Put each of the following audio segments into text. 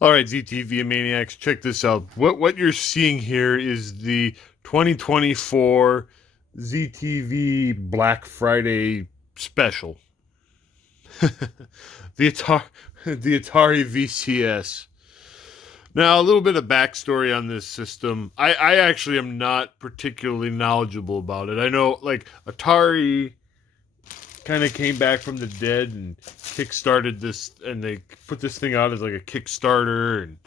All right, ZTV Maniacs, check this out. What you're seeing here is the 2024 ZTV Black Friday special. The Atari VCS. Now, a little bit of backstory on this system. I actually am not particularly knowledgeable about it. I know, like, Atari kind of came back from the dead and kickstarted this, and they put this thing out as like a Kickstarter, and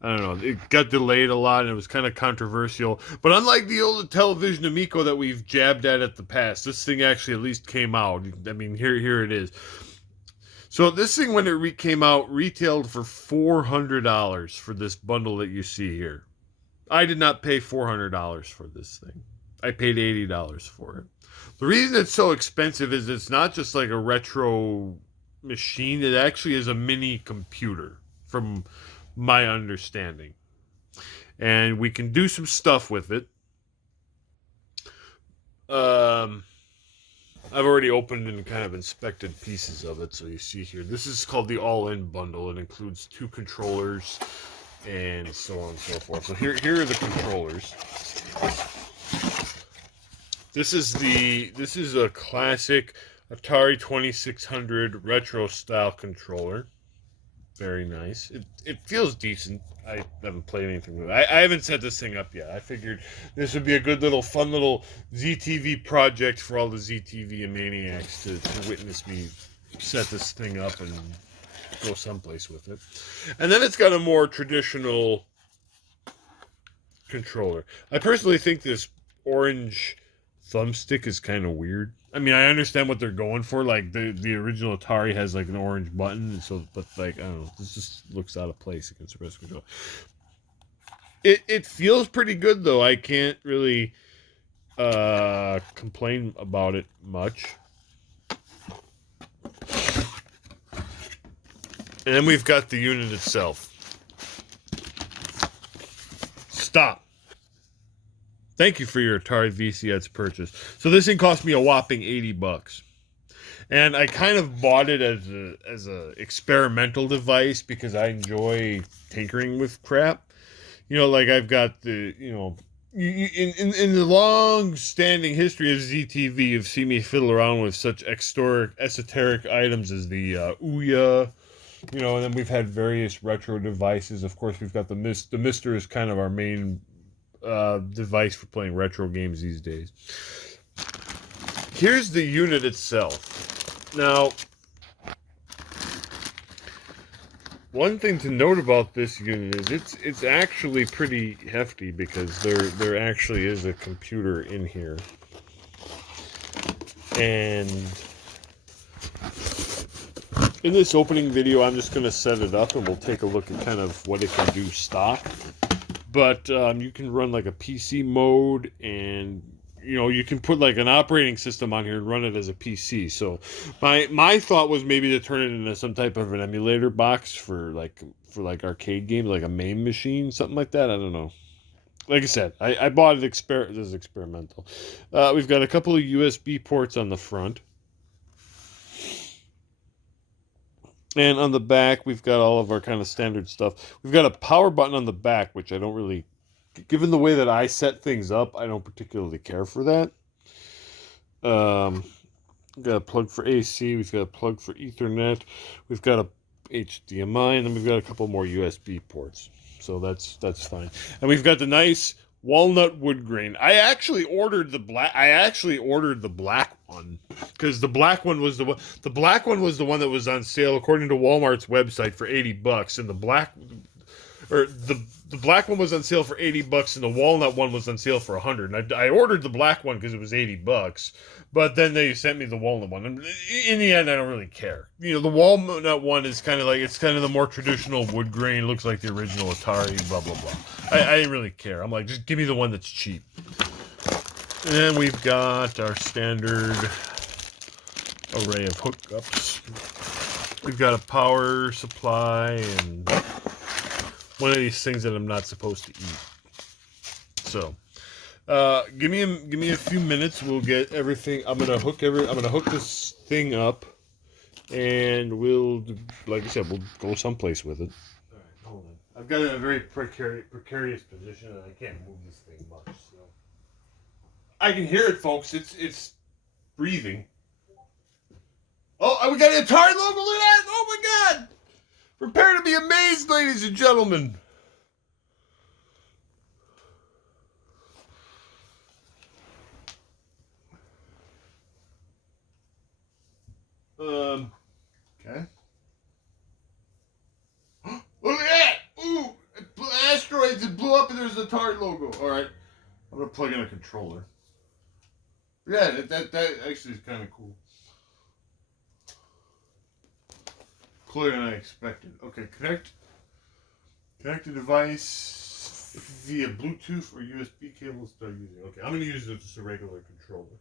I don't know, it got delayed a lot, and it was kind of controversial. But unlike the old television Amico that we've jabbed at the past, this thing actually at least came out. I mean, here it is. So this thing, when it came out, retailed for $400 for this bundle that you see here. I did not pay $400 for this thing. I paid $80 for it. The reason it's so expensive is it's not just like a retro machine. It actually is a mini computer, from my understanding. And we can do some stuff with it. I've already opened and kind of inspected pieces of it. So you see here, this is called the all-in bundle. It includes 2 controllers and so on and so forth. So here are the controllers. This is a classic Atari 2600 retro style controller. Very nice. It feels decent. I haven't played anything with it. I haven't set this thing up yet. I figured this would be a good little fun little ZTV project for all the ZTV maniacs to witness me set this thing up and go someplace with it. And then it's got a more traditional controller. I personally think this orange thumbstick is kind of weird. I mean, I understand what they're going for. Like the original Atari has like an orange button, so but like I don't know, this just looks out of place against the rest of the control. It feels pretty good though. I can't really complain about it much. And then we've got the unit itself. Stop. Thank you for your Atari VCS purchase. So this thing cost me a whopping $80, and I kind of bought it as a experimental device because I enjoy tinkering with crap. You know, like I've got the in the long-standing history of ZTV, you've seen me fiddle around with such esoteric items as the Ouya. You know, and then we've had various retro devices. Of course, we've got the Mister is kind of our main device for playing retro games these days. Here's the unit itself. Now, one thing to note about this unit is it's actually pretty hefty because there actually is a computer in here. And in this opening video, I'm just going to set it up and we'll take a look at kind of what it can do stock. But you can run like a PC mode, and you can put like an operating system on here and run it as a PC. So my thought was maybe to turn it into some type of an emulator box for like arcade games, like a MAME machine, something like that. I don't know. Like I said, I bought it as experimental. We've got a couple of USB ports on the front. And on the back, we've got all of our kind of standard stuff. We've got a power button on the back, which I don't really, given the way that I set things up, I don't particularly care for that. We've got a plug for AC. We've got a plug for Ethernet. We've got a HDMI, and then we've got a couple more USB ports. So that's fine. And we've got the nice walnut wood grain. I actually ordered the black one because the black one was the one that was on sale according to Walmart's website for $80, and the black one was on sale for $80, and the walnut one was on sale for $100. And I ordered the black one because it was $80, but then they sent me the walnut one. And in the end, I don't really care. The walnut one is kind of the more traditional wood grain. It looks like the original Atari. Blah blah blah. I didn't really care. I'm like, just give me the one that's cheap. And we've got our standard array of hookups. We've got a power supply and one of these things that I'm not supposed to eat. So, give me a few minutes. We'll get everything. I'm gonna hook this thing up, and like I said, we'll go someplace with it. Hold on. I've got it in a very precarious position, and I can't move this thing much. So I can hear it, folks. It's breathing. Oh, we got an Atari logo. Look at that! Oh my God! Prepare to be amazed, ladies and gentlemen. Okay. Look at that! Ooh, asteroids! It blew up, and there's an Atari logo. All right, I'm gonna plug in a controller. Yeah, that actually is kind of cool. Cooler than I expected. Okay, connect the device via Bluetooth or USB cable. Start using. Okay, I'm gonna use just a regular controller.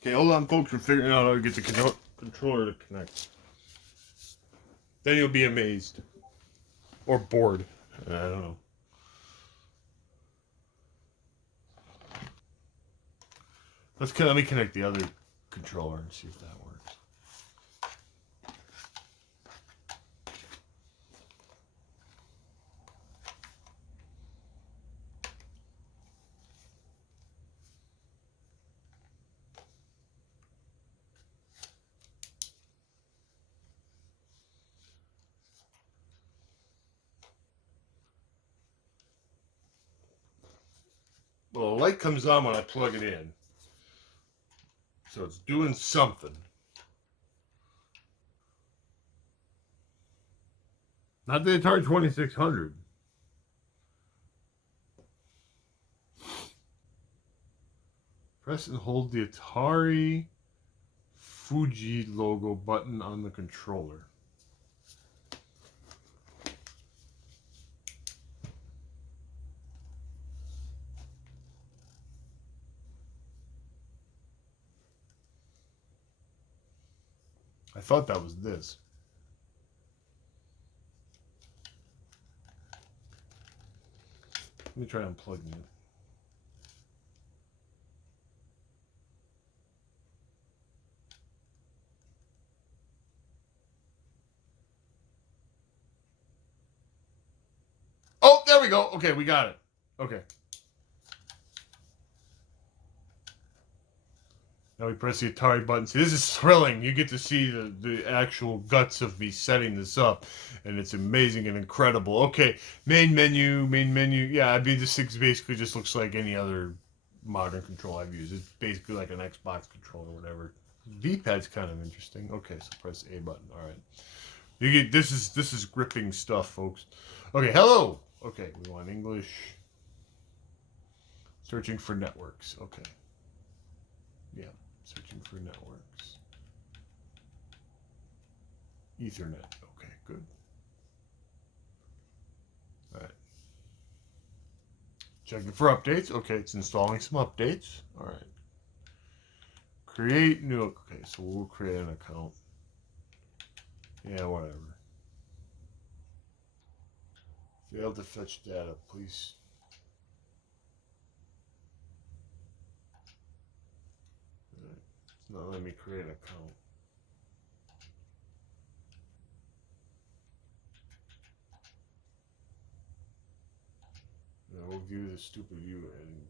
Okay, hold on, folks. We're figuring out how to get the controller to connect. Then you'll be amazed. Or bored. I don't know. Let me connect the other controller and see if that works. Well, the light comes on when I plug it in. So it's doing something. Not the Atari 2600. Press and hold the Atari Fuji logo button on the controller. I thought that was this. Let me try unplugging it. Oh, there we go. Okay, we got it. Okay. Now we press the Atari button. See, this is thrilling. You get to see the actual guts of me setting this up, and it's amazing and incredible. Okay, main menu. Yeah, I mean, this thing basically just looks like any other modern control I've used. It's basically like an Xbox controller or whatever. V-pad's kind of interesting. Okay, so press A button. All right. You get this is gripping stuff, folks. Okay, hello. Okay, we want English. Searching for networks. Okay. Yeah. Searching for networks. Ethernet. Okay, good. All right. Checking for updates. Okay, it's installing some updates. All right. Create new. Okay, so we'll create an account. Yeah, whatever. Failed to fetch data, please. All right. It's not letting me create an account. We'll view the stupid view and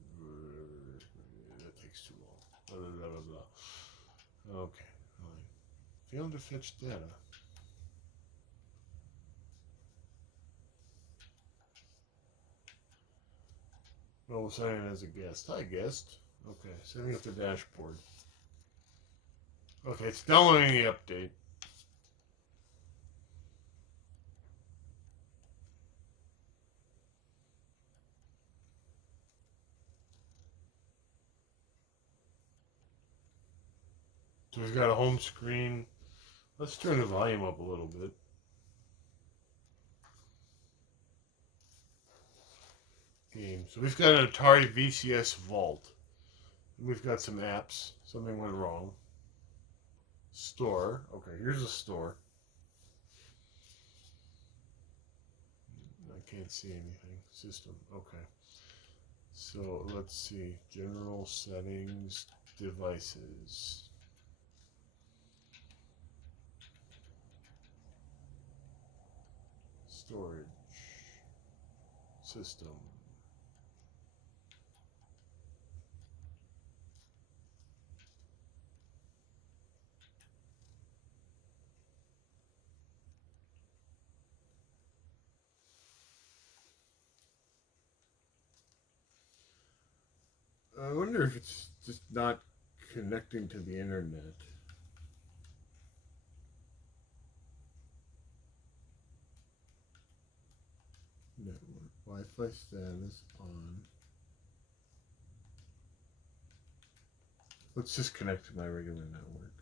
that takes too long. Blah, blah, blah, blah. Okay, fine. Failed to fetch data. Well, we'll sign in as a guest. Hi, guest. Okay, setting up the dashboard. Okay, it's downloading the update. So we've got a home screen. Let's turn the volume up a little bit. Game. So we've got an Atari VCS Vault. We've got some apps. Something went wrong. Store. Okay, here's a store. I can't see anything. System. Okay. So let's see. General settings, devices. Storage. System. I wonder if it's just not connecting to the internet. Network. Wi-Fi status on. Let's just connect to my regular network.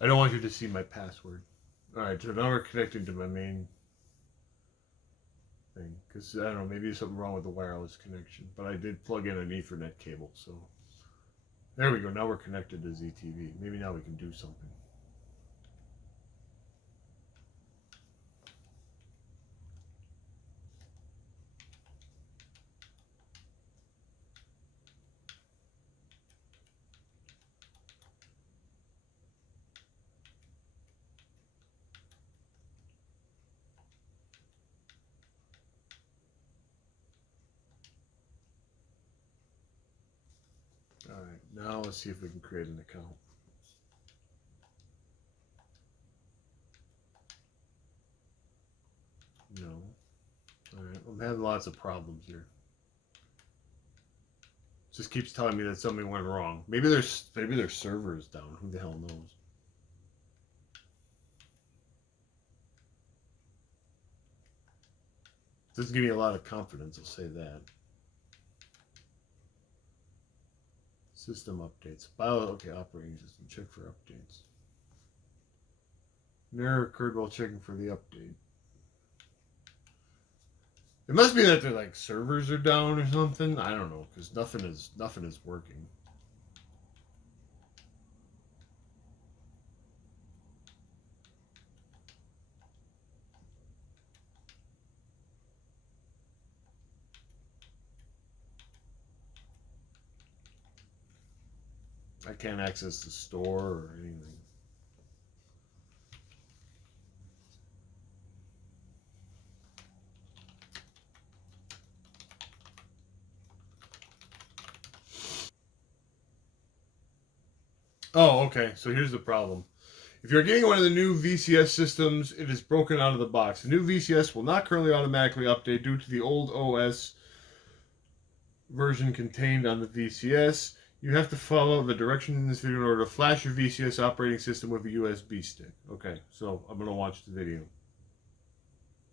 I don't want you to see my password. Alright, so now we're connecting to my main thing. Because, I don't know, maybe there's something wrong with the wireless connection. But I did plug in an Ethernet cable, so. There we go, now we're connected to ZTV. Maybe now we can do something. Alright, now let's see if we can create an account. No. Alright, I'm having lots of problems here. Just keeps telling me that something went wrong. Maybe their server is down. Who the hell knows? Doesn't give me a lot of confidence, I'll say that. System updates. Okay, operating system. Check for updates. An error occurred while checking for the update. It must be that their like servers are down or something. I don't know, because nothing is working. I can't access the store or anything. Oh, okay. So here's the problem. If you're getting one of the new VCS systems, it is broken out of the box. The new VCS will not currently automatically update due to the old OS version contained on the VCS. You have to follow the directions in this video in order to flash your VCS operating system with a USB stick. Okay, so I'm going to watch the video.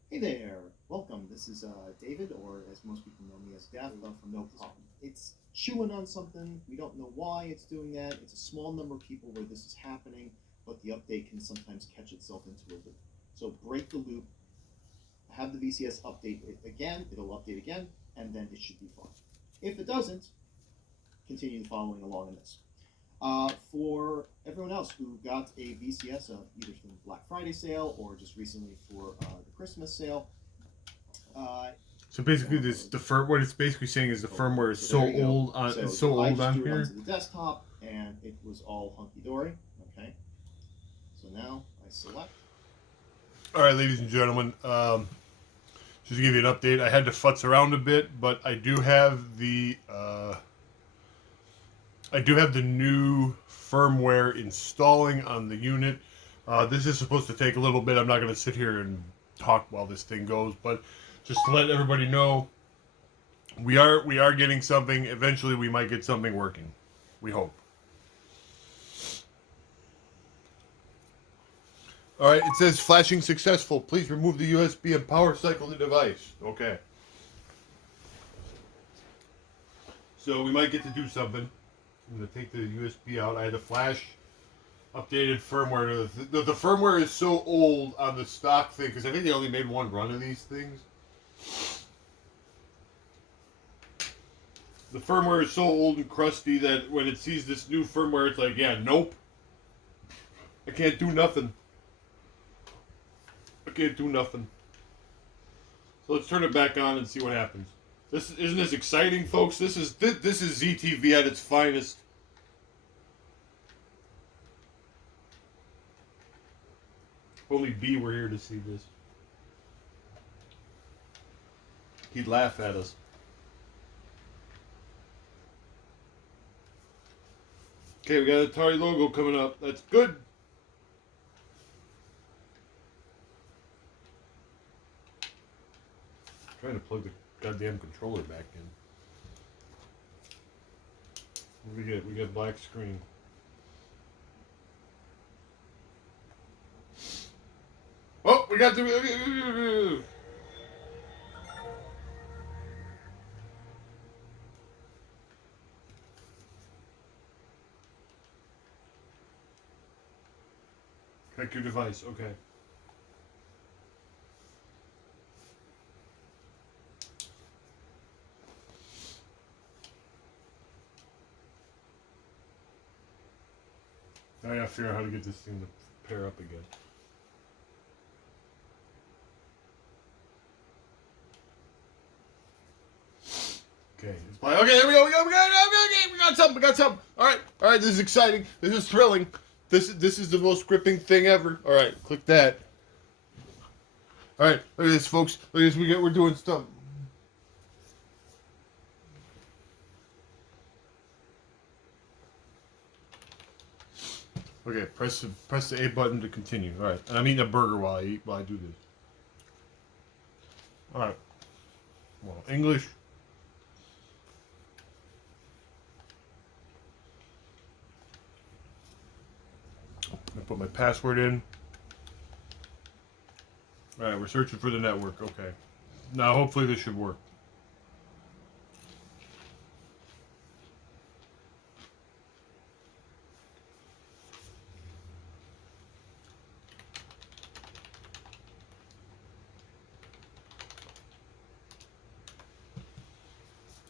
Hey there, welcome. This is David, or as most people know me as Death, from No Problem. It's chewing on something. We don't know why it's doing that. It's a small number of people where this is happening, but the update can sometimes catch itself into a loop. So break the loop, have the VCS update it again, it'll update again, and then it should be fine. If it doesn't, continue following along in this. For everyone else who got a VCS, either from the Black Friday sale or just recently for the Christmas sale. So basically, what it's basically saying is the firmware is so old on here. To the desktop, and it was all hunky dory. Okay. So now I select. All right, ladies and gentlemen. Just to give you an update, I had to futz around a bit, but I do have the new firmware installing on the unit. This is supposed to take a little bit. I'm not going to sit here and talk while this thing goes, but just to let everybody know, we are getting something. Eventually, we might get something working. We hope. All right, it says flashing successful. Please remove the USB and power cycle the device. Okay. So we might get to do something. I'm going to take the USB out. I had to flash updated firmware. The firmware is so old on the stock thing, because I think they only made one run of these things. The firmware is so old and crusty that when it sees this new firmware, it's like, yeah, nope. I can't do nothing. can't do nothing. So let's turn it back on and see what happens. Isn't this exciting, folks? This is ZTV at its finest. If only B were here to see this. He'd laugh at us. Okay, we got an Atari logo coming up. That's good. I'm trying to plug the goddamn controller back in. What do we get? We got black screen. Oh, we got the. Connect your device. Okay. Now I gotta figure out how to get this thing to pair up again. Okay, it's playing. Okay, there we go. We got something. All right. This is exciting. This is thrilling. This is the most gripping thing ever. All right, click that. All right, look at this, folks. Look at this. We're doing stuff. Okay, press the A button to continue. All right, and I'm eating a burger while I do this. All right. Well, English. I put my password in. All right, we're searching for the network. Okay. Now, hopefully this should work.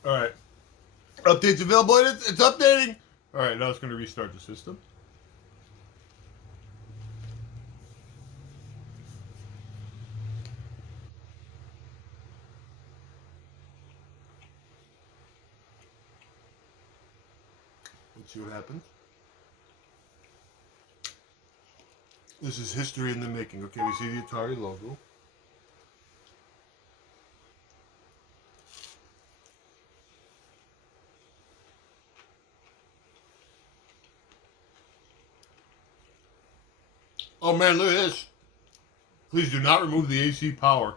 All right. Updates available. It's updating. All right, now it's going to restart the system. Let's see what happens. This is history in the making. Okay, we see the Atari logo. Oh man, look at this. Please do not remove the AC power.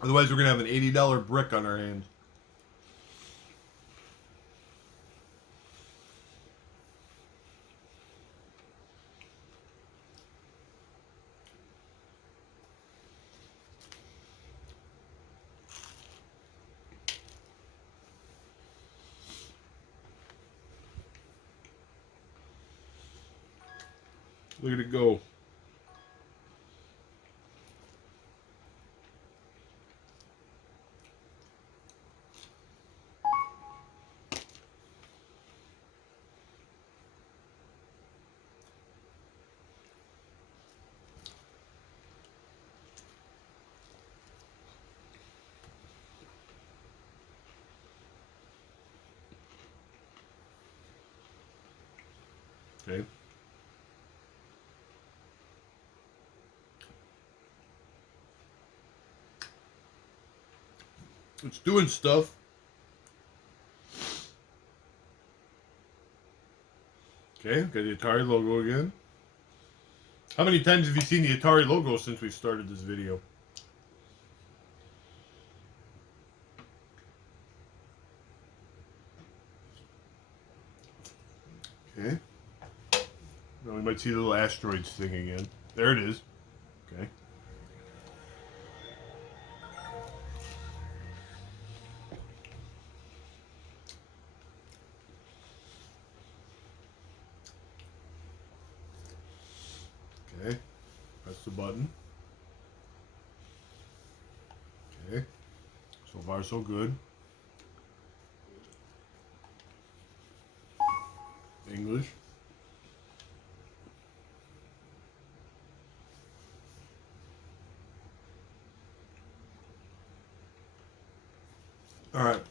Otherwise, we're going to have an $80 brick on our hands. Look at it go. Okay. It's doing stuff. Okay, got the Atari logo again. How many times have you seen the Atari logo since we started this video? Okay. Now we might see the little asteroids thing again. There it is. Okay. Okay. Press the button. Okay. So far, so good. English. All right.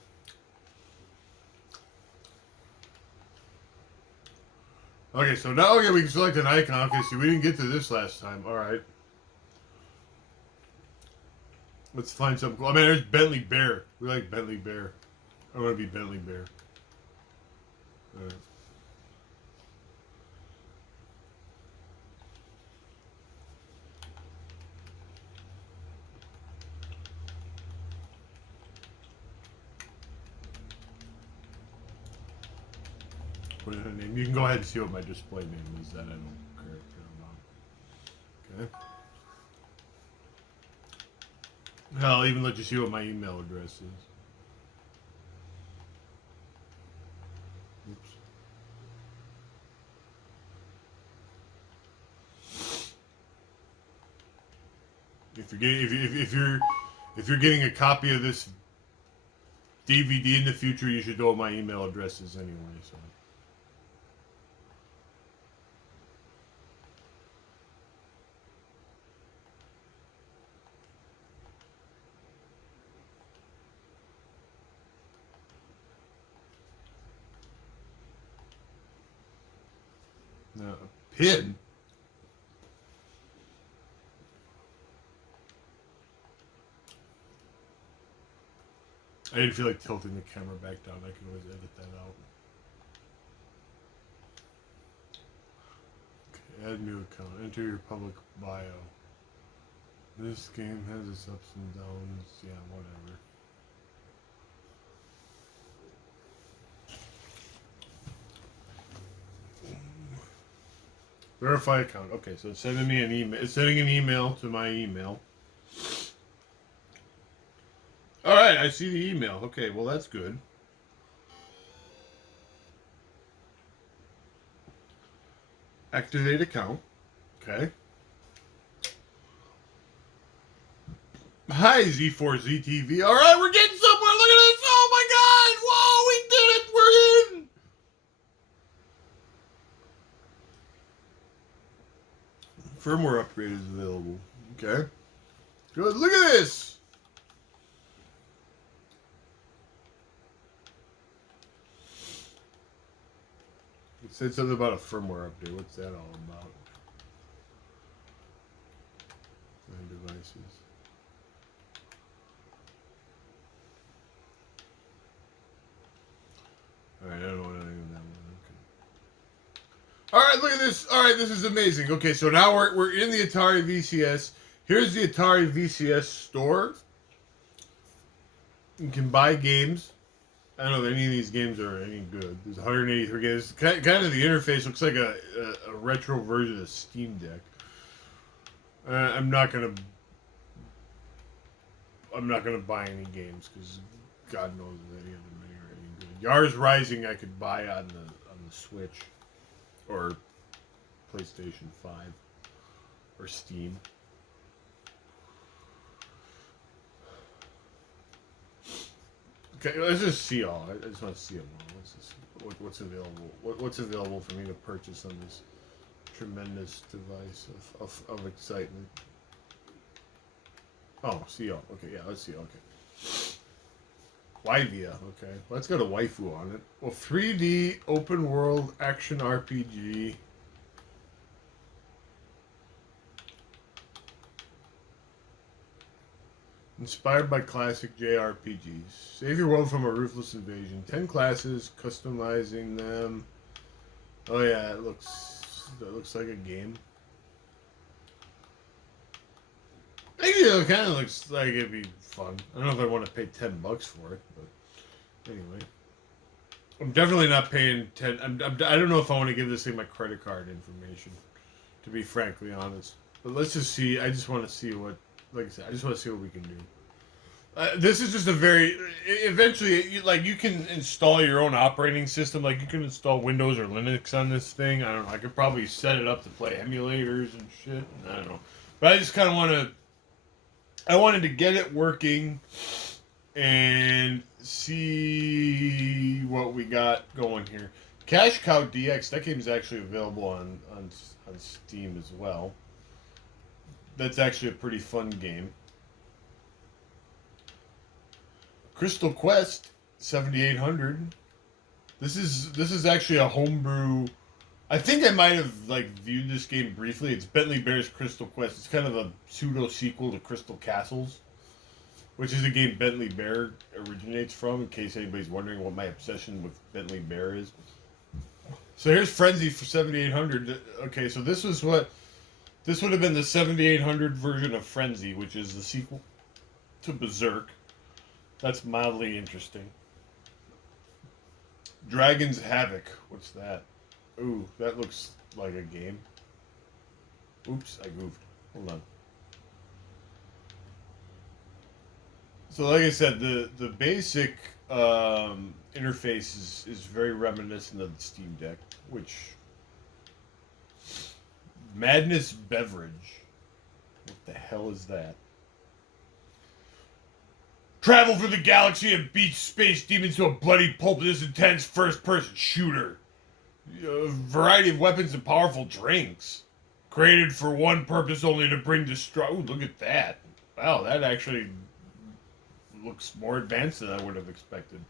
Okay, so now we can select an icon. Okay, see, we didn't get to this last time. All right. Let's find something cool. I mean, there's Bentley Bear. We like Bentley Bear. I want to be Bentley Bear. All right. Put in a name. You can go ahead and see what my display name is that I don't care about. Okay. I'll even let you see what my email address is. Oops. If you're getting a copy of this DVD in the future, you should know what my email address is anyway. So. No, a pin? I didn't feel like tilting the camera back down. I can always edit that out. Okay, add new account. Enter your public bio. This game has its ups and downs. Yeah, whatever. Verify account. Okay, so it's sending me an email. It's sending an email to my email. All right, I see the email. Okay, well that's good. Activate account. Okay. Hi, Z4 ZTV. All right, we're getting somewhere. Look at this. Oh my God! Whoa, we did it. We're in. Firmware upgrade is available. Okay. Good. Look at this. It said something about a firmware update. What's that all about? My devices. Alright, I don't know what anything on that one. Okay. Alright, look at this. Alright, this is amazing. Okay, so now we're in the Atari VCS. Here's the Atari VCS store. You can buy games. I don't know if any of these games are any good. There's 183 games. Kind of the interface looks like a retro version of Steam Deck. I'm not gonna buy any games because God knows if any of them are any good. Yars Rising I could buy on the Switch or PlayStation 5 or Steam. Okay, let's just see all. I just want to see them all. Let's just what's available. What's available for me to purchase on this tremendous device of excitement. Oh, see all. Okay, yeah, let's see. Okay. Wivia. Okay, let's go to waifu on it. Well, 3D open world action RPG. Inspired by classic JRPGs. Save your world from a ruthless invasion. 10 classes, customizing them. Oh yeah, that looks like a game. Actually, it kind of looks like it'd be fun. I don't know if I want to pay $10 for it, but anyway. I'm definitely not paying 10. I don't know if I want to give this thing my credit card information, to be frankly honest. But let's just see. I just want to see what. Like I said, I just want to see what we can do. This is just a very... Eventually, you can install your own operating system. Like, you can install Windows or Linux on this thing. I don't know. I could probably set it up to play emulators and shit. I don't know. But I just kind of want to... I wanted to get it working and see what we got going here. Cash Cow DX, that game is actually available on Steam as well. That's actually a pretty fun game. Crystal Quest 7800. This is actually a homebrew. I think I might have like viewed this game briefly. It's Bentley Bear's Crystal Quest. It's kind of a pseudo sequel to Crystal Castles, which is a game Bentley Bear originates from. In case anybody's wondering what my obsession with Bentley Bear is. So here's Frenzy for 7800. Okay, so this would have been the 7800 version of Frenzy, which is the sequel to Berserk. That's mildly interesting. Dragon's Havoc. What's that? Ooh, that looks like a game. Oops, I goofed. Hold on. So like I said, the basic interface is very reminiscent of the Steam Deck, which... Madness Beverage. What the hell is that? Travel through the galaxy and beat space demons to a bloody pulp. This intense first-person shooter. A variety of weapons and powerful drinks. Created for one purpose only, to bring destruction. Ooh, look at that. Wow, that actually looks more advanced than I would have expected.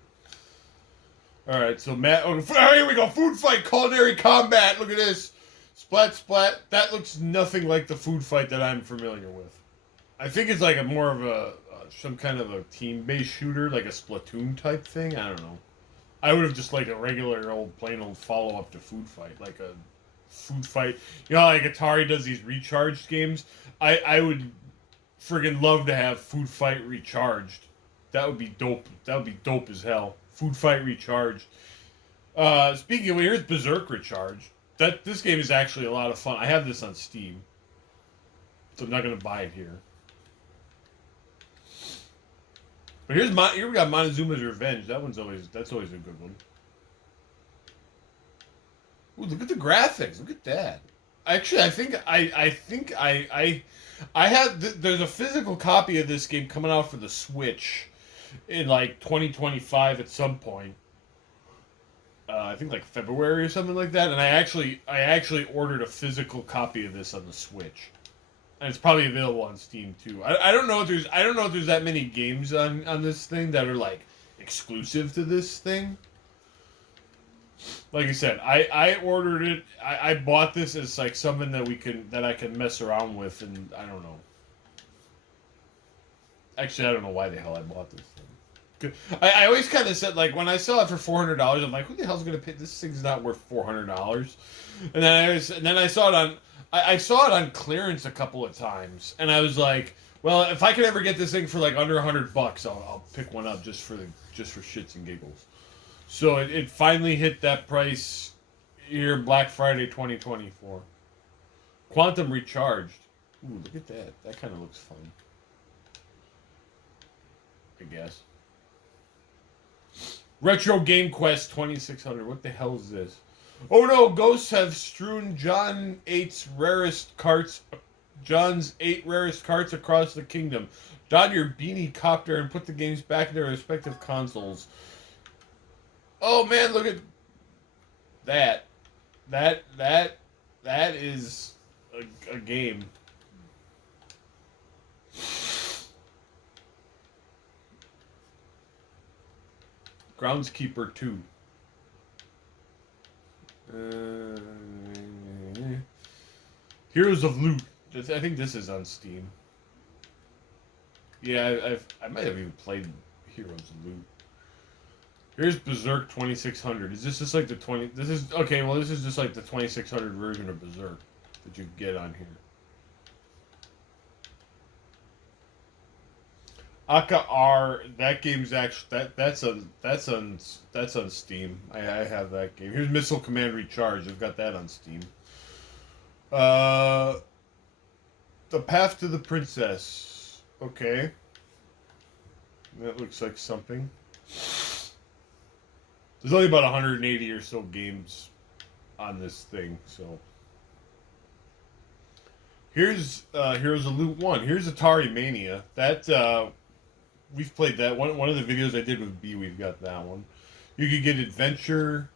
Alright, so here we go. Food fight, culinary combat. Look at this. Splat, splat. That looks nothing like the food fight that I'm familiar with. I think it's like a more of a some kind of a team-based shooter, like a Splatoon type thing. I don't know. I would have just like a regular old plain old follow-up to Food Fight, like a Food Fight. You know, like Atari does these recharged games. I would friggin' love to have Food Fight recharged. That would be dope. That would be dope as hell. Food Fight recharged. Speaking of, here's Berserk recharged. This game is actually a lot of fun. I have this on Steam, so I'm not gonna buy it here. But here we got Montezuma's Revenge. That's always a good one. Ooh, look at the graphics. Look at that. Actually, I think I have. There's a physical copy of this game coming out for the Switch in like 2025 at some point. I think like February or something like that. And I actually ordered a physical copy of this on the Switch. And it's probably available on Steam too. I don't know if there's that many games on this thing that are like exclusive to this thing. Like I said, I ordered it. I bought this as like something that I can mess around with, and I don't know. Actually, I don't know why the hell I bought this thing. I always kind of said, like, when I saw it for $400, I'm like, who the hell's gonna pay? This thing's not worth $400. And then I saw it on clearance a couple of times, and I was like, well, if I could ever get this thing for like under $100, I'll pick one up just for shits and giggles. So it finally hit that price here, Black Friday 2024. Quantum Recharged. Ooh, look at that. That kind of looks fun. I guess. Retro Game Quest 2600. What the hell is this? Oh no, ghosts have strewn John's 8 rarest carts across the kingdom. Don your beanie copter and put the games back in their respective consoles. Oh man, look at that. That is a game. Groundskeeper 2. Heroes of Loot. I think this is on Steam. Yeah, I might have even played Heroes of Loot. Here's Berserk 2600. Is this just like the 20? This is okay. Well, this is just like the 2600 version of Berserk that you get on here. Aka R. That game's actually that's on Steam. I have that game. Here's Missile Command Recharge. I've got that on Steam. The Path to the Princess. Okay. That looks like something. There's only about 180 or so games on this thing, so. Here's Heroes of Loot 1. Here's Atari Mania. That we've played that. One of the videos I did with B, we've got that one. You could get Adventure.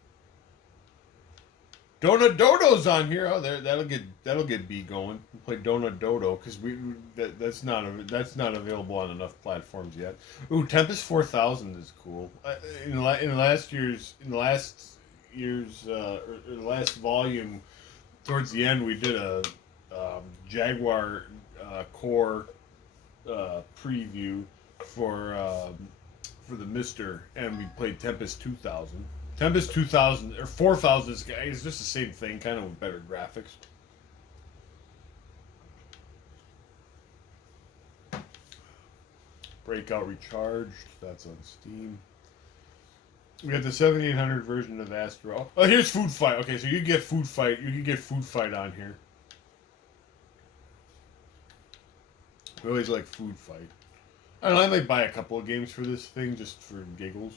Donut Dodo's on here. Oh, there, that'll get B going. We'll play Donut Dodo because that's not available on enough platforms yet. Ooh, Tempest 4000 is cool. In the last year's or the last volume, towards the end, we did a Jaguar Core preview for the Mister, and we played Tempest 2000. Tempest 2000 or 4000 is just the same thing, kind of with better graphics. Breakout Recharged, that's on Steam. We got the 7800 version of Astro. Oh, here's Food Fight. Okay, so you get Food Fight. You can get Food Fight on here. We always like Food Fight. I don't know, I might buy a couple of games for this thing just for giggles.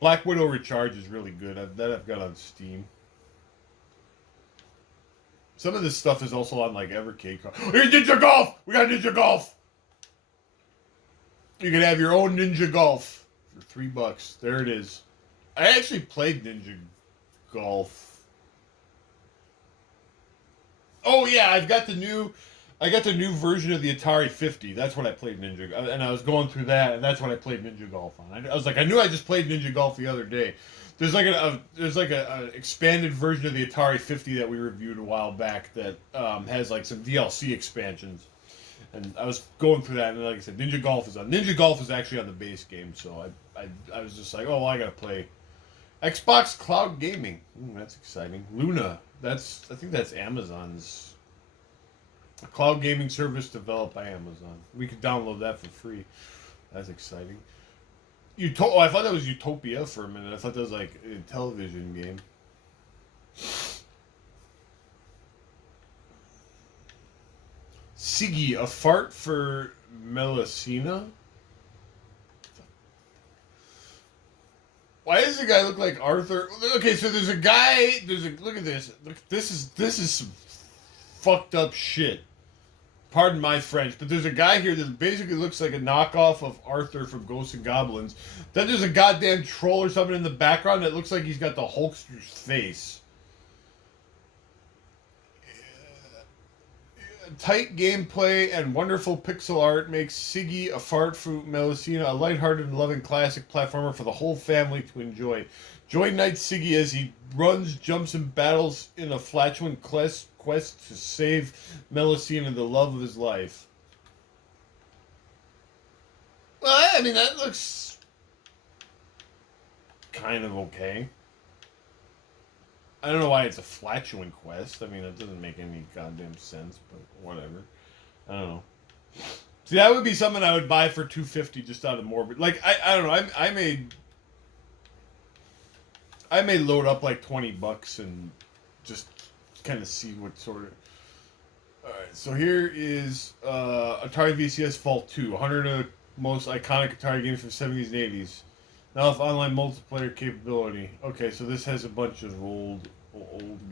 Black Widow Recharge is really good. I've got on Steam. Some of this stuff is also on like Evercade. Here's Ninja Golf! We got Ninja Golf! You can have your own Ninja Golf for $3. There it is. I actually played Ninja Golf. Oh yeah, I got the new version of the Atari 50. That's what I played Ninja, and I was going through that, and that's what I played Ninja Golf on. I was like, I knew I just played Ninja Golf the other day. There's like a expanded version of the Atari 50 that we reviewed a while back that has like some DLC expansions, and I was going through that, and like I said, Ninja Golf is on. Ninja Golf is actually on the base game, so I was just like, oh, well, I gotta play Xbox Cloud Gaming. That's exciting. Luna. I think that's Amazon's. A cloud gaming service developed by Amazon. We could download that for free. That's exciting. I thought that was Utopia for a minute. I thought that was like a television game. Siggy, a fart for Melusina? Why does the guy look like Arthur? Okay, so there's a guy. Look at this. Look, this is some fucked up shit. Pardon my French, but there's a guy here that basically looks like a knockoff of Arthur from Ghosts and Goblins. Then there's a goddamn troll or something in the background that looks like he's got the Hulkster's face. Tight gameplay and wonderful pixel art makes Siggy a fart fruit Melusina a lighthearted and loving classic platformer for the whole family to enjoy. Join Knight Siggy as he runs, jumps, and battles in a flatulent quest to save Melusina, the love of his life. Well, I mean, that looks kind of okay. I don't know why it's a flatulent quest. I mean, that doesn't make any goddamn sense, but whatever. I don't know. See, that would be something I would buy for $250 just out of morbid. Like, I don't know. I may load up like $20 and just kind of see what sort of. All right, so here is Atari VCS Vault 2, 100 of the most iconic Atari games from the 70s and 80s. Now with online multiplayer capability. Okay, so this has a bunch of old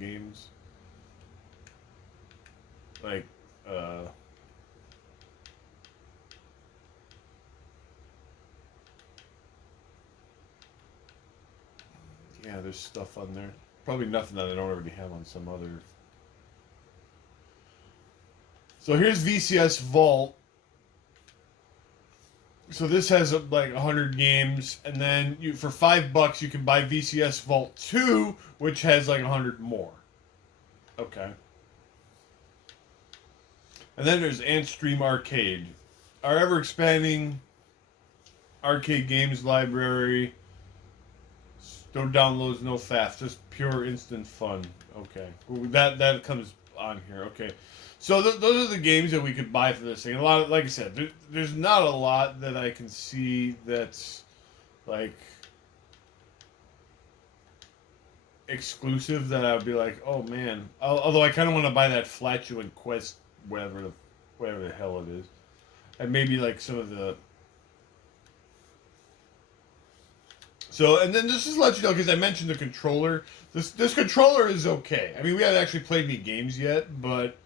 games. Like, yeah, there's stuff on there. Probably nothing that I don't already have on some other. So here's VCS Vault. So this has like 100 games, and then for $5 you can buy VCS Vault 2, which has like 100 more. Okay. And then there's Antstream Arcade, our ever-expanding arcade games library. No downloads, no faff, just pure instant fun. Okay, that comes on here. Okay. So those are the games that we could buy for this thing. A lot of, like I said, there's not a lot that I can see that's like exclusive that I would be like, oh man. Although I kind of want to buy that flatulent quest, whatever the hell it is, and maybe like some of the. So, and then just let you know, because I mentioned the controller. This controller is okay. I mean, we haven't actually played any games yet, but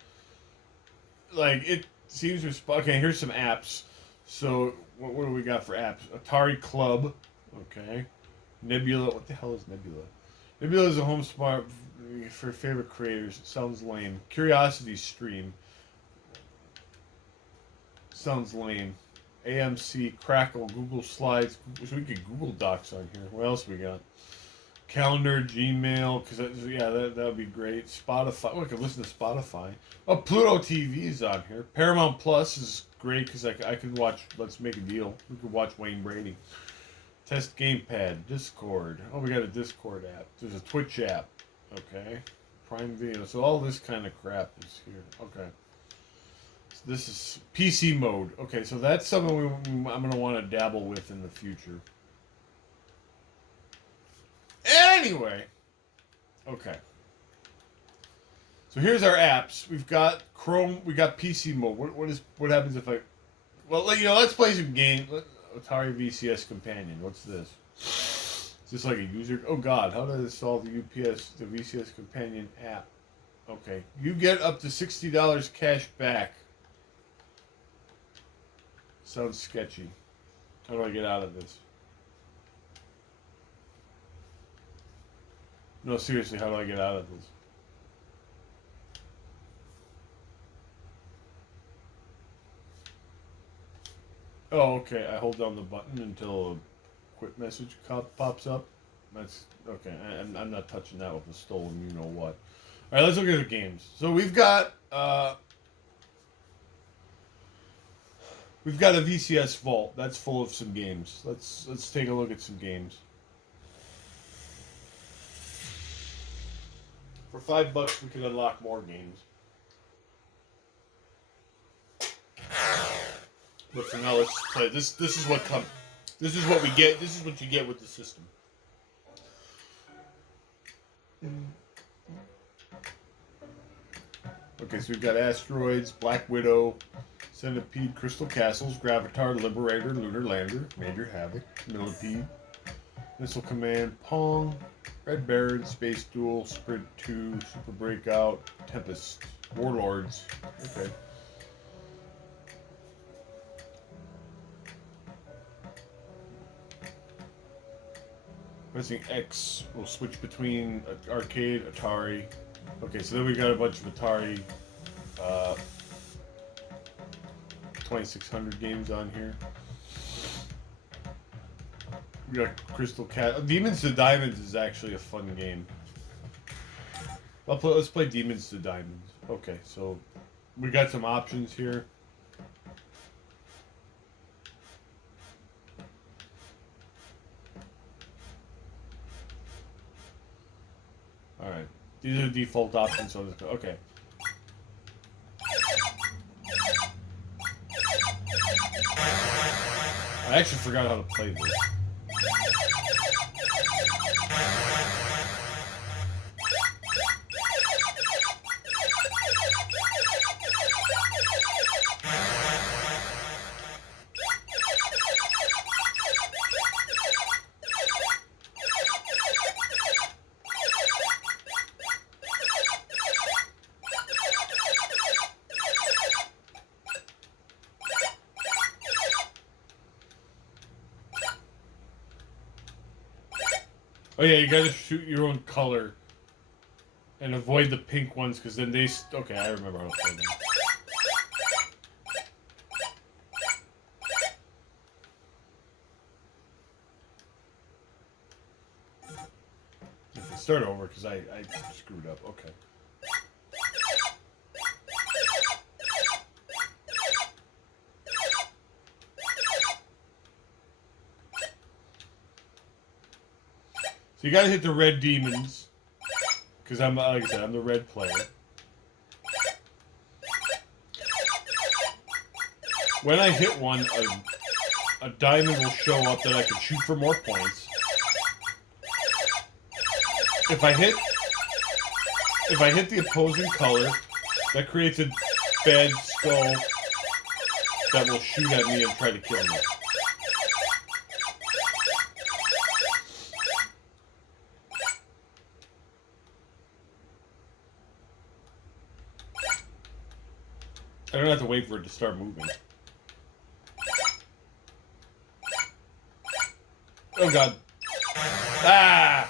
like it seems to. Okay, here's some apps. So, what do we got for apps? Atari Club, okay. Nebula. What the hell is Nebula? Nebula is a home smart For favorite creators, it sounds lame. Curiosity Stream sounds lame. AMC, Crackle, Google Slides. So we get Google Docs on here. What else we got? Calendar, Gmail, because that would be great. Spotify. Oh, I could listen to Spotify. Oh, Pluto TV is on here. Paramount Plus is great because I could watch. Let's Make a Deal. We could watch Wayne Brady. Test Gamepad, Discord. Oh, we got a Discord app. There's a Twitch app. Okay. Prime Video. So all this kind of crap is here. Okay. So this is PC mode. Okay, so that's something I'm going to want to dabble with in the future. Anyway. Okay. So here's our apps. We've got Chrome. We got PC mode. What happens if I... Well, let's play some game. Atari VCS Companion. What's this? Is this like a user? Oh God! How to install the VCS Companion app? Okay, you get up to $60 cash back. Sounds sketchy. How do I get out of this? No, seriously, how do I get out of this? Oh, okay. I hold down the button until a quit message pops up. That's okay. I'm not touching that with a stolen you know what. All right, let's look at the games. So we've got a VCS vault that's full of some games. Let's take a look at some games. For $5, we can unlock more games. But for now, let's play. This is what comes. This is what we get. This is what you get with the system. Okay, so we've got Asteroids, Black Widow, Centipede, Crystal Castles, Gravatar, Liberator, Lunar Lander, Major Havoc, Millipede, Missile Command, Pong, Red Baron, Space Duel, Sprint 2, Super Breakout, Tempest, Warlords. Okay. Pressing X will switch between arcade, Atari. Okay, so then we got a bunch of Atari 2600 games on here. We got Crystal Cat. Demons to Diamonds is actually a fun game. Let's play Demons to Diamonds. Okay, so we got some options here. Alright. These are the default options, so okay. I actually forgot how to play this. Oh yeah, you gotta shoot your own color and avoid the pink ones because then they... Okay, I remember how to play them. Okay, start over because I screwed up. Okay. So you gotta hit the red demons, because I'm, like I said, I'm the red player. When I hit one, a diamond will show up that I can shoot for more points. If I hit the opposing color, that creates a bad skull that will shoot at me and try to kill me. I don't have to wait for it to start moving. Oh god. Ah!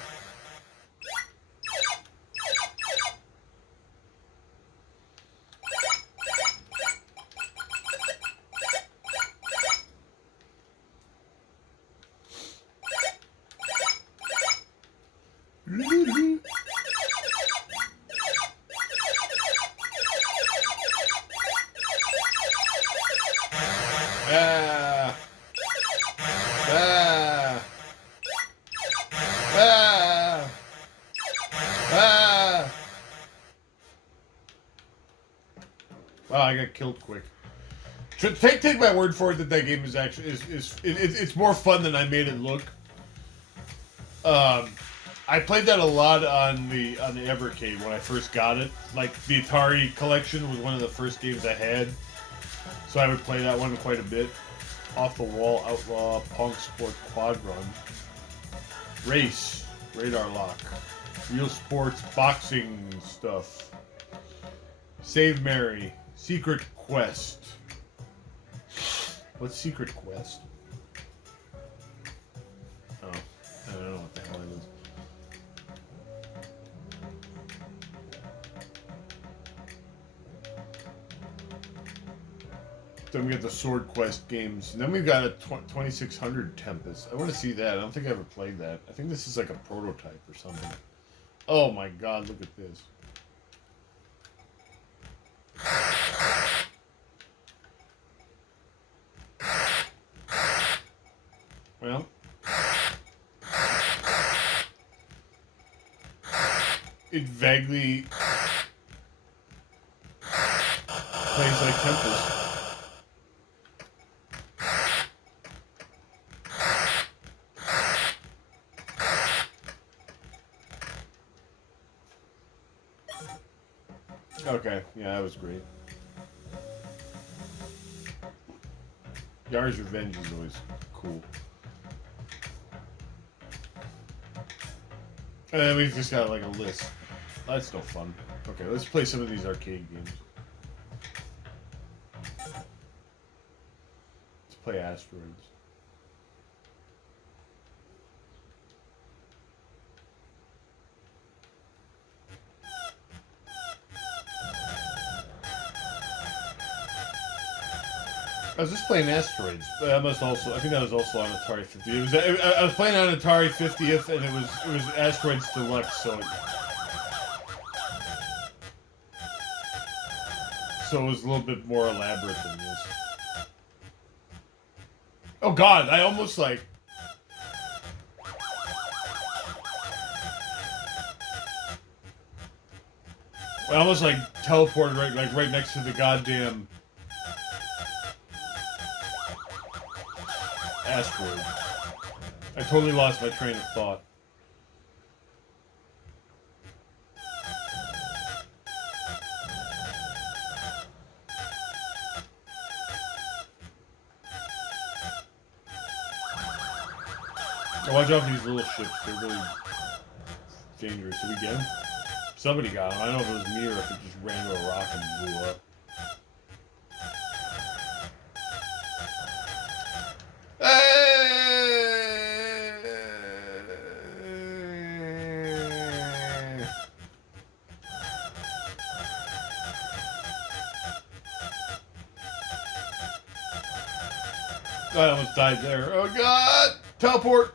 Oh, I got killed quick. Take my word for it that game is actually it's more fun than I made it look. I played that a lot on the Evercade when I first got it. Like the Atari collection was one of the first games I had, so I would play that one quite a bit. Off the Wall, Outlaw, Punk Sport, Quad Run, Race, Radar Lock, Real Sports, Boxing stuff, Save Mary, Secret Quest. What's Secret Quest? Oh, I don't know what the hell it is. Then we got the Sword Quest games. And then we've got a 2600 Tempest. I want to see that. I don't think I ever played that. I think this is like a prototype or something. Oh my god, look at this. Well, it vaguely plays like Tempest. Okay, yeah, that was great. Yar's Revenge is always cool. And then we've just got like a list. That's no fun. Okay, let's play some of these arcade games. Let's play Asteroids. I was just playing Asteroids, but I think that was also on Atari 50. I was playing on Atari 50th, and it was Asteroids Deluxe, so it was a little bit more elaborate than this. Oh god, I almost like... I almost like teleported right next to the goddamn asteroid. I totally lost my train of thought. Watch out for these little ships. They're really dangerous. Did we get them? Somebody got them. I don't know if it was me or if it just ran into a rock and blew up. I almost died there. Oh god! Teleport!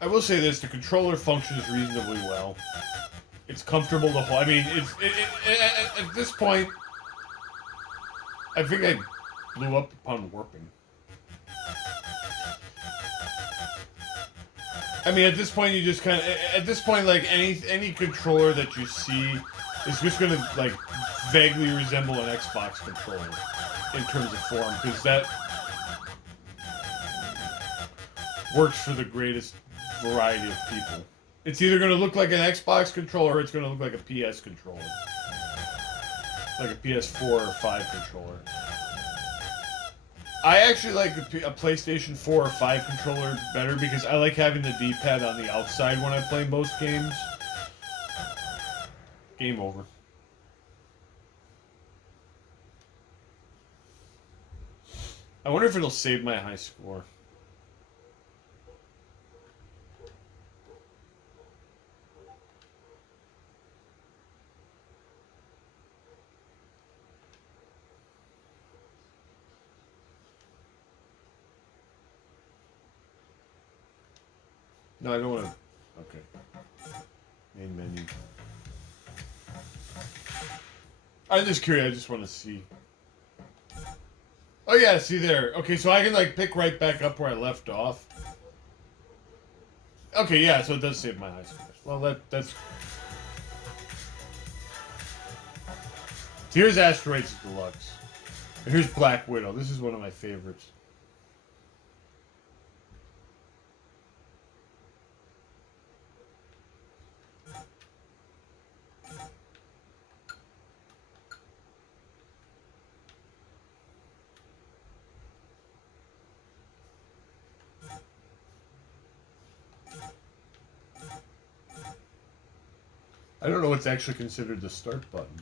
I will say this, the controller functions reasonably well. It's comfortable to hold. I mean, at this point, I think I blew up upon warping. I mean, at this point, you just kind of... At this point, like, any controller that you see is just going to, like, vaguely resemble an Xbox controller in terms of form, because that works for the greatest variety of people. It's either going to look like an Xbox controller or it's going to look like a PS controller. Like a PS4 or 5 controller. I actually like a PlayStation 4 or 5 controller better because I like having the D-pad on the outside when I play most games. Game over. I wonder if it'll save my high score. No, I don't want to... Okay. Main menu. I'm just curious. I just want to see. Oh yeah, see there. Okay, so I can like pick right back up where I left off. Okay, yeah, so it does save my high scores. Well, that's. Here's Asteroids Deluxe. And here's Black Widow. This is one of my favorites. I don't know what's actually considered the start button.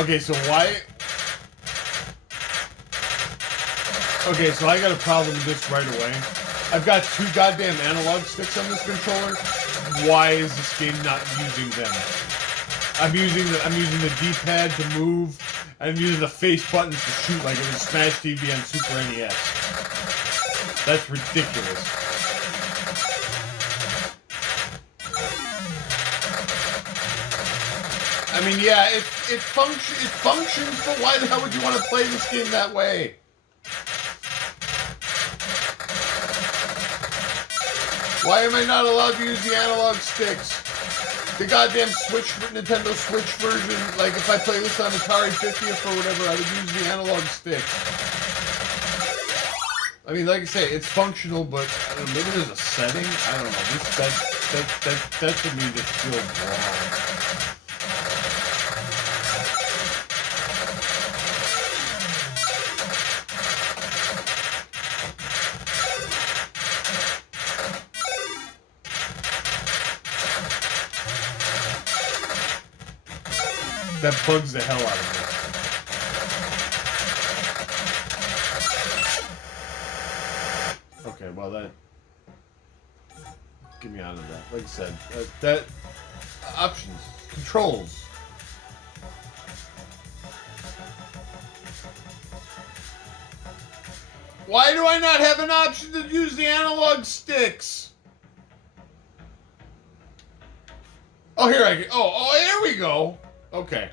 Okay, so why... Okay, so I got a problem with this right away. I've got 2 goddamn analog sticks on this controller. Why is this game not using them? I'm using the D-pad to move. I'm using the face buttons to shoot like it was Smash TV on Super NES. That's ridiculous. I mean, yeah, it functions, but why the hell would you want to play this game that way? Why am I not allowed to use the analog sticks? The goddamn Nintendo Switch version, like if I play this on Atari 50th or whatever, I would use the analog stick. I mean, like I say, it's functional, but I don't know, maybe there's a setting. I don't know. That to me just feels wrong. That bugs the hell out of me. Okay, well that... Get me out of that. Like I said, that... Options. Controls. Why do I not have an option to use the analog sticks? Oh, here I go. Oh, there we go. Okay.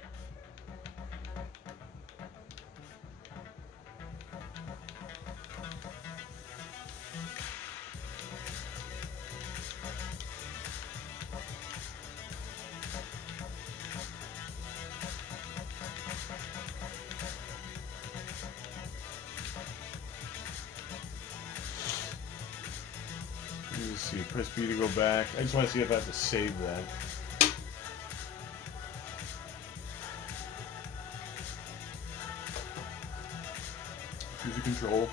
Let me see. Press B to go back. I just want to see if I have to save that. Choose a control.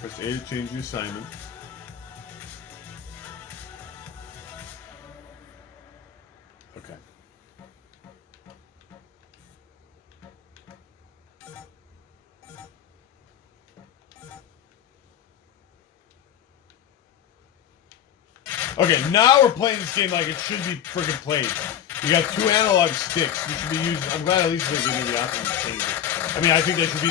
Press A to change the assignment. Okay. Okay, now we're playing this game like it should be freaking played. You got 2 analog sticks. You should be using. I'm glad at least they gave me the option to change it. I mean, I think that should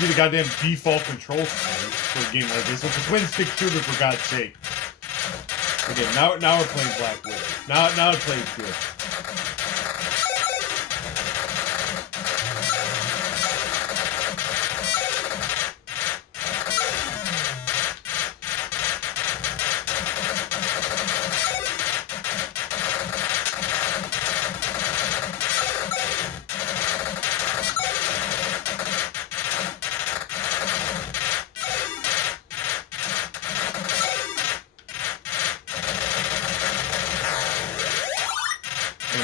be the goddamn default control scheme for a game like this. It's a twin stick shooter, for God's sake. Okay, now we're playing Black Widow. Now it plays good.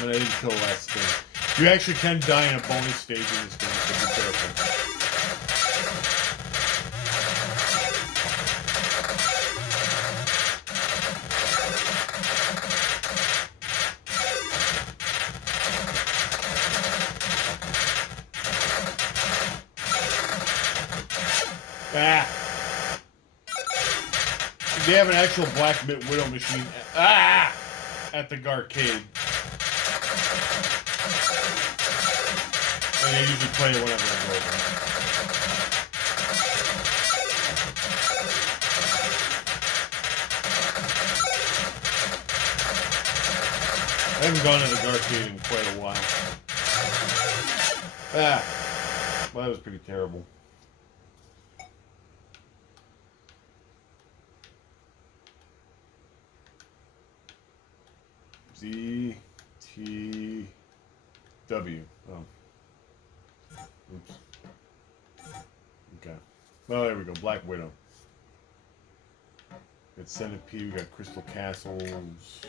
I didn't kill the last thing. You actually can die in a bonus stage in this game, so be careful. Ah! They have an actual Black Widow machine at the arcade. And I usually play it whenever I go over. I haven't gone to the arcade in quite a while. Ah, well, that was pretty terrible. ZTW. Oh. Oops. Okay. Well, there we go. Black Widow. We got Centipede. We got Crystal Castles.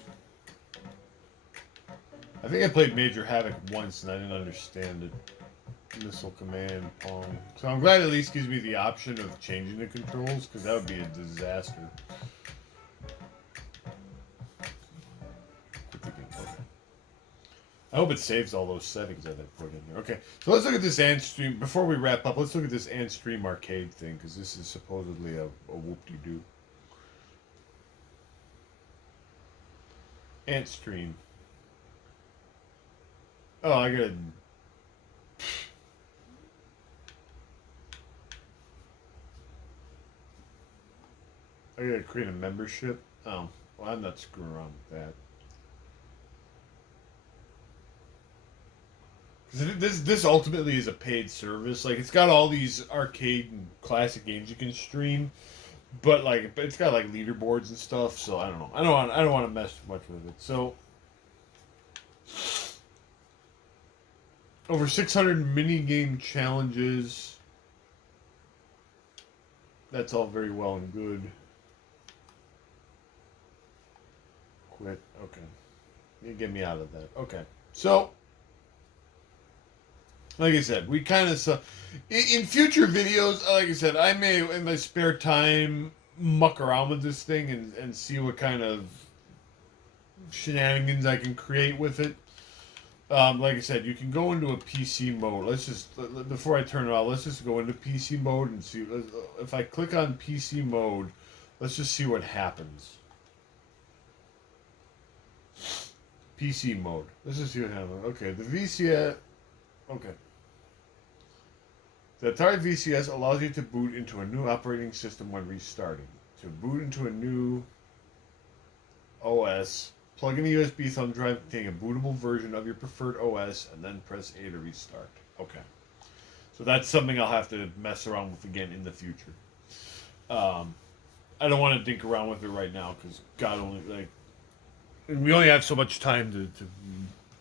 I think I played Major Havoc once and I didn't understand it. Missile Command, Pong. So I'm glad it at least gives me the option of changing the controls, because that would be a disaster. Okay. I hope it saves all those settings that I put in there. Okay, so let's look at this Ant Stream. Before we wrap up, let's look at this Ant Stream arcade thing, because this is supposedly a whoop-de-doo. Ant Stream. Oh, I gotta... I gotta create a membership? Oh, well, I'm not screwing around with that. This ultimately is a paid service. Like, it's got all these arcade and classic games you can stream, but like, it's got like leaderboards and stuff. So I don't know. I don't want to mess too much with it. So over 600 mini game challenges. That's all very well and good. Quit. Okay. You get me out of that. Okay. So, like I said, we kind of in future videos. Like I said, I may in my spare time muck around with this thing and see what kind of shenanigans I can create with it. Like I said, you can go into a PC mode. Let's just, before I turn it off, let's just go into PC mode and see. If I click on PC mode, let's just see what happens. PC mode. Let's just see what happens. Okay, the VCS. Okay. The Atari VCS allows you to boot into a new operating system when restarting. To boot into a new OS, plug in a USB thumb drive containing a bootable version of your preferred OS, and then press A to restart. Okay. So that's something I'll have to mess around with again in the future. I don't want to dink around with it right now, because God only, like, we only have so much time to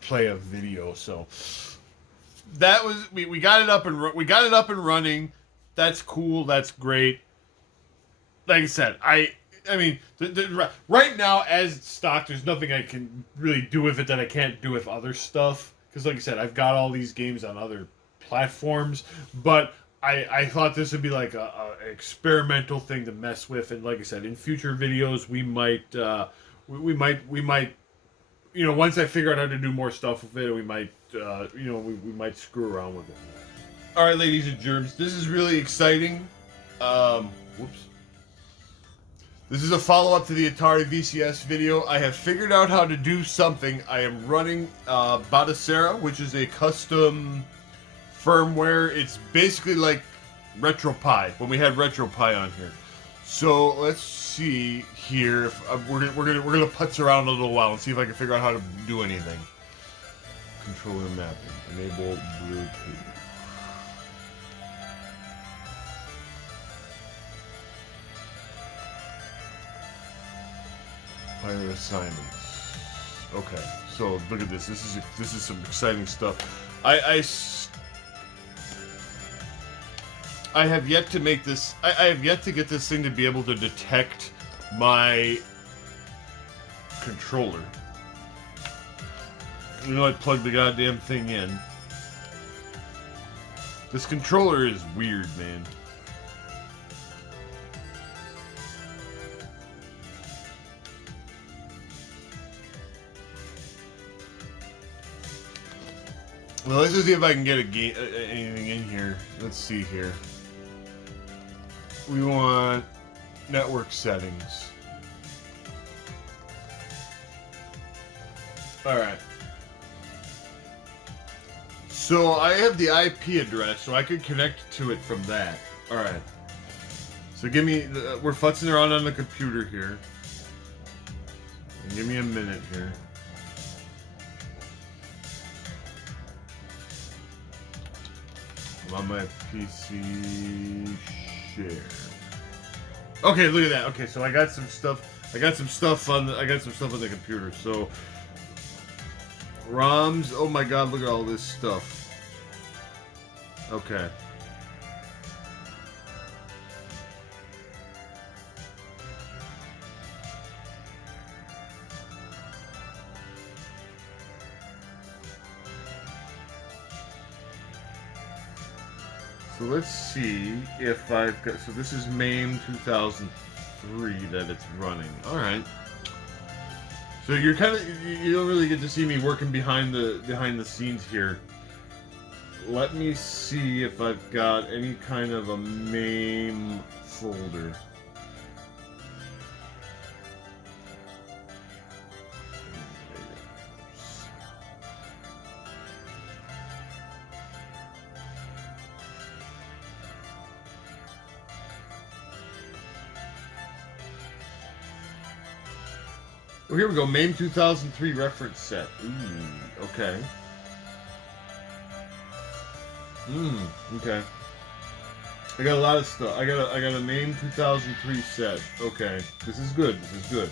play a video, so that was we got it up and running. That's cool. That's great. Like I said, I mean, right now as stock, there's nothing I can really do with it that I can't do with other stuff. Because, like I said, I've got all these games on other platforms, but I thought this would be like a experimental thing to mess with. And like I said, in future videos, we might. We might, you know, once I figure out how to do more stuff with it, we might, you know, we might screw around with it. All right, ladies and germs, this is really exciting. Whoops. This is a follow-up to the Atari VCS video. I have figured out how to do something. I am running Batacera, which is a custom firmware. It's basically like RetroPie, when we had RetroPie on here. So let's see here. If, we're gonna putz around a little while and see if I can figure out how to do anything. Controller mapping. Enable Bluetooth. Pilot assignments. Okay, so look at this. This is some exciting stuff. I have yet to make this. I have yet to get this thing to be able to detect my controller. You know, I plugged the goddamn thing in. This controller is weird, man. Well, let's just see if I can get a game, anything in here. Let's see here. We want network settings. Alright. So I have the IP address, so I could connect to it from that. Alright. So give me, we're futzing around on the computer here. Give me a minute here. on my PC share. Okay, look at that. Okay, so I got some stuff. I got some stuff on the computer. So ROMs. Oh my God! Look at all this stuff. Okay. So let's see if I've got. So this is MAME 2003 that it's running. All right. So you're kind of you don't really get to see me working behind the scenes here. Let me see if I've got any kind of a MAME folder. Oh, here we go. MAME 2003 reference set. Ooh, okay. Okay. I got a lot of stuff. I got a MAME 2003 set. Okay. This is good. This is good.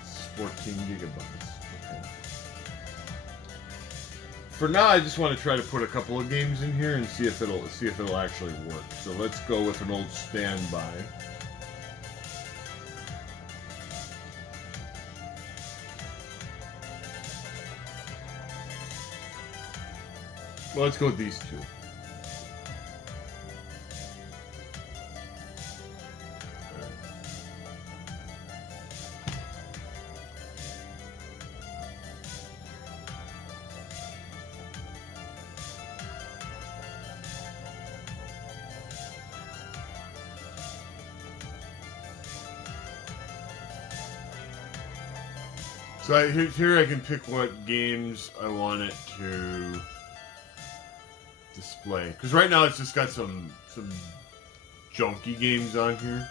It's 14 gigabytes. Okay. For now, I just want to try to put a couple of games in here and see if it'll actually work. So let's go with an old standby. Well, let's go with these two. So here I can pick what games I want it to display. Because right now it's just got some junky games on here.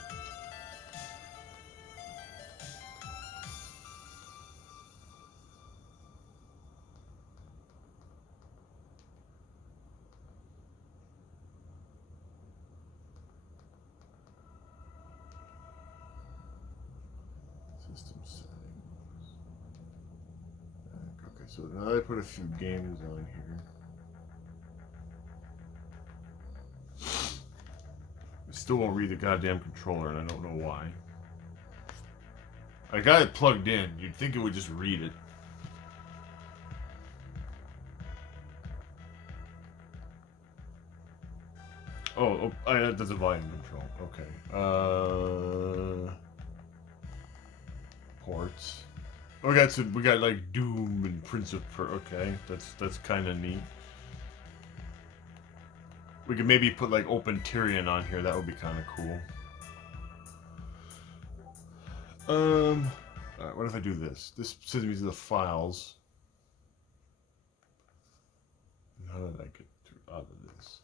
System settings. Okay, so now I put a few games on here. It still won't read the goddamn controller, and I don't know why. I got it plugged in. You'd think it would just read it. Oh, that does a volume control. Okay. Ports. Oh, we got like Doom and Prince of Persia. Okay, that's kind of neat. We could maybe put like Open Tyrion on here. That would be kind of cool. Alright, what if I do this? This sends me to the files. How did I get out of this?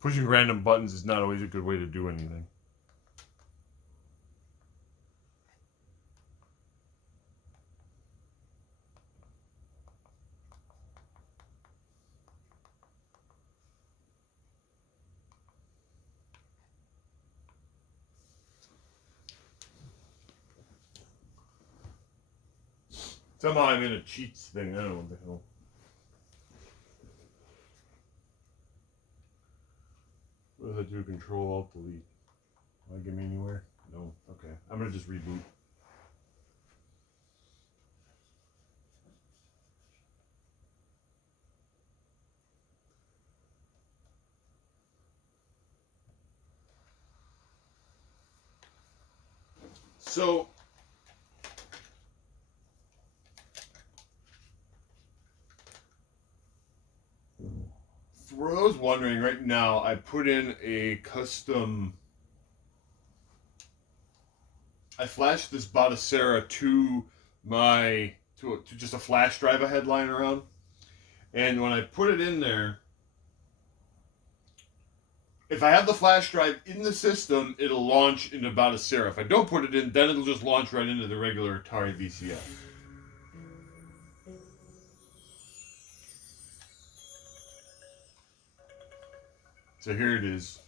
Pushing random buttons is not always a good way to do anything. Somehow I'm in a cheats thing. I don't know what the hell. What does I do? Control Alt Delete. Will I get me anywhere? No. Okay. I'm gonna just reboot. So for those wondering, right now I put in a custom. I flashed this Botticera to my to just a flash drive I had lying around, and when I put it in there, if I have the flash drive in the system, it'll launch into Botticera. If I don't put it in, then it'll just launch right into the regular Atari VCS. So here it is.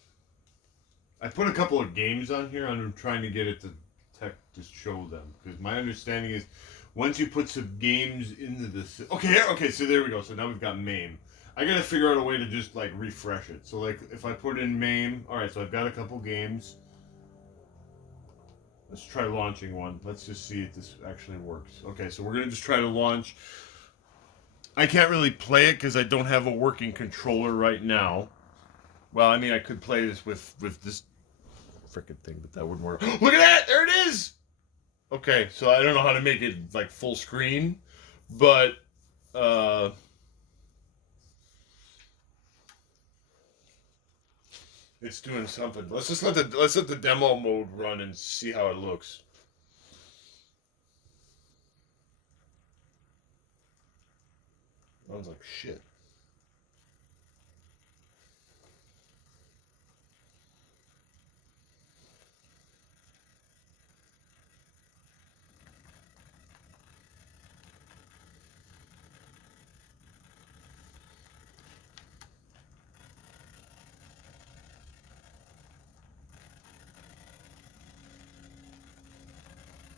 I put a couple of games on here. I'm trying to get it to show them, because my understanding is once you put some games into this. Okay, so there we go. So now we've got MAME. I gotta figure out a way to just like refresh it. So like if I put in MAME, all right. So I've got a couple games. Let's try launching one. Let's just see if this actually works. Okay, so we're gonna just try to launch. I can't really play it because I don't have a working controller right now. Well, I mean, I could play this with this freaking thing, but that wouldn't work. Look at that! There it is! Okay, so I don't know how to make it like full screen, but it's doing something. Let's let the demo mode run and see how it looks. Sounds like shit.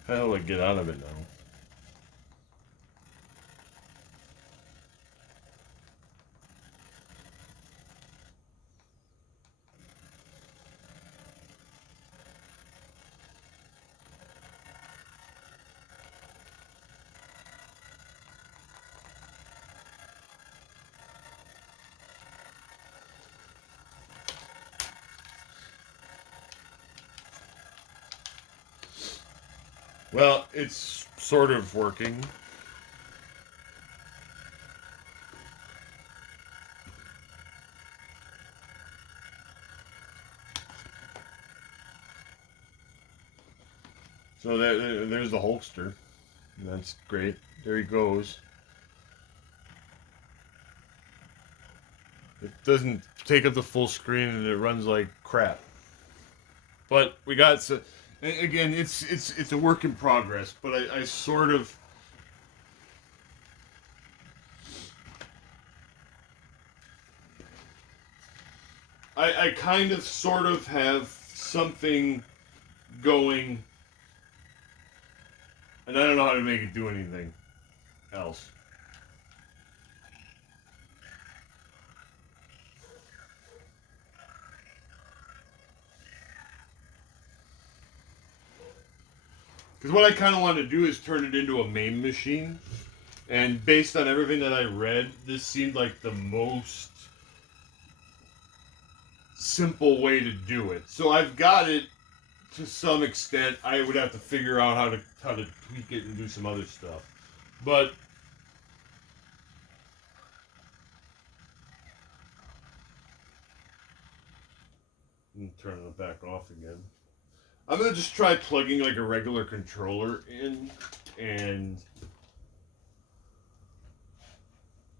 How do I get out of it now? Well, it's sort of working. So there's the holster. That's great. There he goes. It doesn't take up the full screen and it runs like crap. But we got so again, it's a work in progress. But I sort of. I kind of sort of have something going, and I don't know how to make it do anything else. Because what I kind of want to do is turn it into a MAME machine, and based on everything that I read, this seemed like the most simple way to do it. So I've got it to some extent. I would have to figure out how to tweak it and do some other stuff. But I'm turning it back off again. I'm gonna just try plugging like a regular controller in, and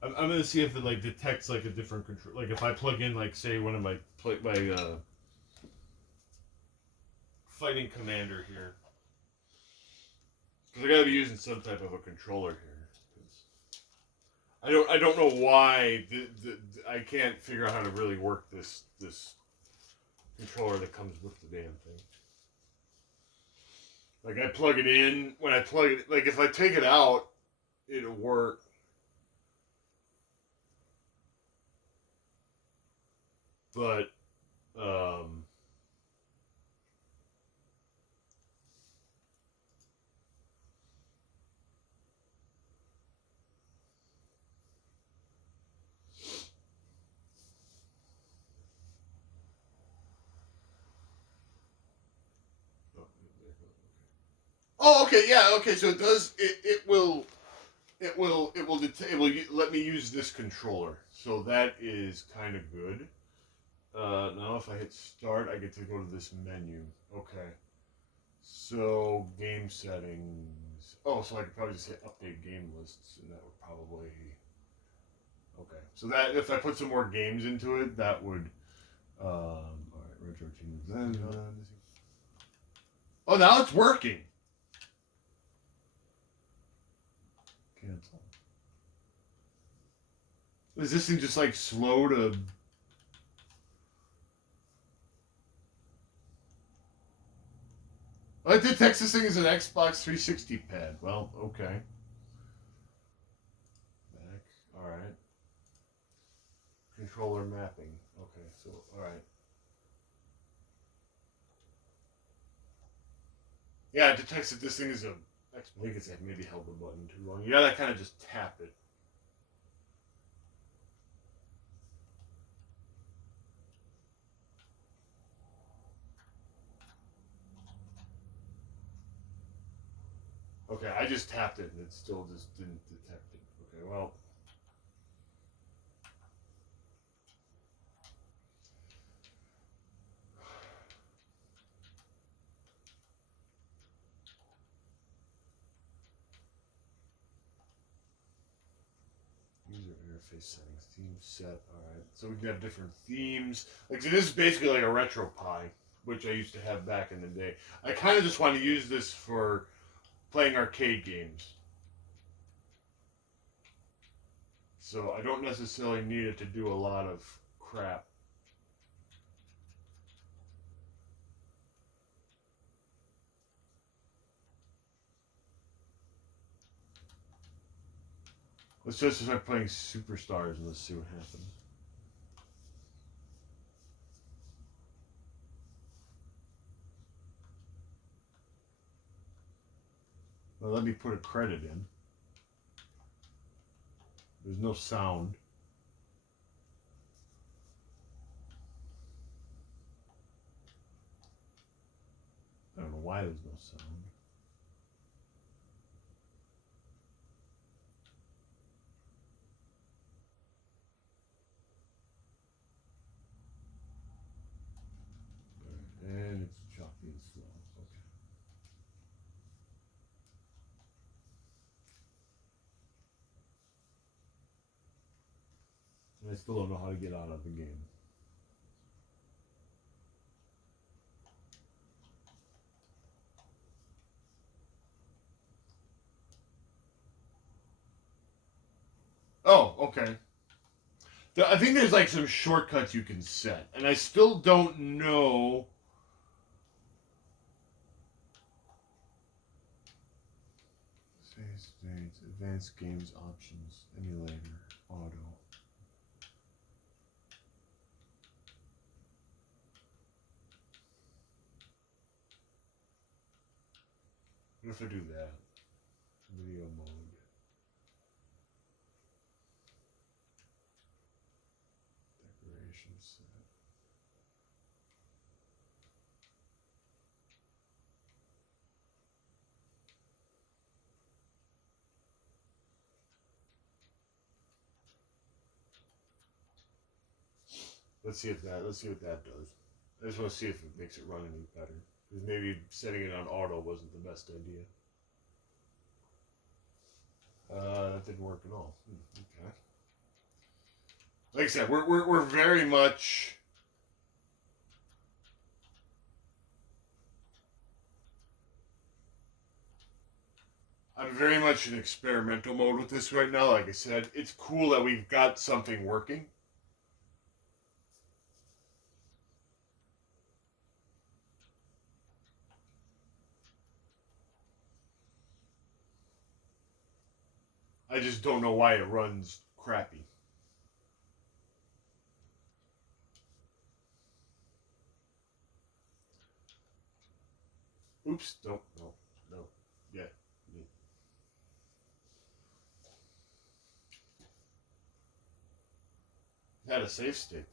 I'm gonna see if it like detects like a different control. Like if I plug in like say one of my fighting commander here, because I gotta be using some type of a controller here. I don't know why I can't figure out how to really work this controller that comes with the damn thing. Like I plug it in, when I plug it, like if I take it out, it'll work. But Oh, okay, yeah, okay. So it does. It will let me use this controller. So that is kind of good. Now if I hit start, I get to go to this menu. Okay. So game settings. Oh, so I could probably just hit update game lists, and that would probably. Okay. So that if I put some more games into it, that would. All right, retro teams. Oh, now it's working. Cancel. Is this thing just like slow to? Well, it detects this thing as an Xbox 360 pad. Well, okay. Back. All right. Controller mapping. Okay, so all right. Yeah, it detects that this thing is a. I think it's maybe held the button too long. You gotta kind of just tap it. Okay, I just tapped it and it still just didn't detect it. Okay, well. User interface settings, theme set. All right, so we can have different themes. Like so this is basically like a retro pie, which I used to have back in the day. I kind of just want to use this for playing arcade games. So I don't necessarily need it to do a lot of crap. Let's just start playing Superstars and let's see what happens. Well, let me put a credit in. There's no sound. I don't know why there's no sound. And it's choppy and slow. Okay. And I still don't know how to get out of the game. Oh, okay. I think there's like some shortcuts you can set, and I still don't know. Save states, advanced games options, emulator, auto. What if I do that? Video mode. Decoration set. Let's see what that does. I just want to see if it makes it run any better. Because maybe setting it on auto wasn't the best idea. That didn't work at all. Okay. Like I said, we're very much. I'm very much in experimental mode with this right now. Like I said, it's cool that we've got something working. I just don't know why it runs crappy. Oops, no. Yeah. It had a save state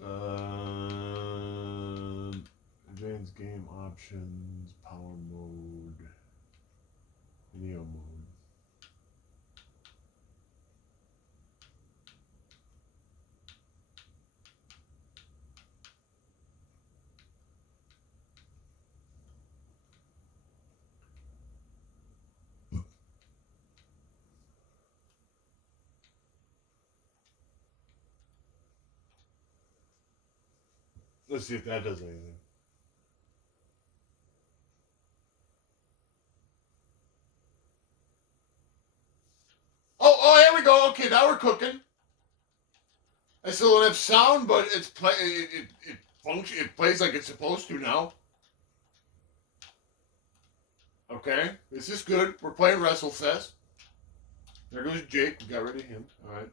though. Let's see if that does anything. Oh, here we go. Okay, now we're cooking. I still don't have sound, but it functions. It plays like it's supposed to now. Okay, this is good. We're playing WrestleFest. There goes Jake. We got rid of him. All right.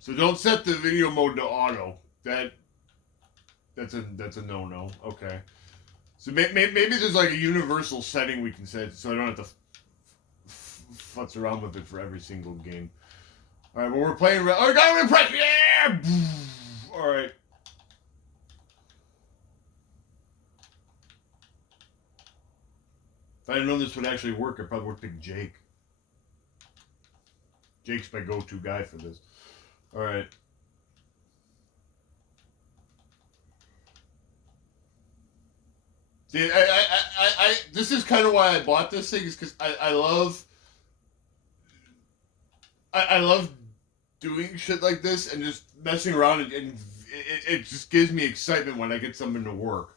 So don't set the video mode to auto. That's a no-no. Okay. So maybe there's like a universal setting we can set, so I don't have to futz around with it for every single game. All right, well we're playing. Oh, got him press. Yeah. All right. If I didn't know this would actually work, I probably would pick Jake. Jake's my go-to guy for this. All right. See, this is kind of why I bought this thing, is because I love doing shit like this and just messing around, and it just gives me excitement when I get something to work.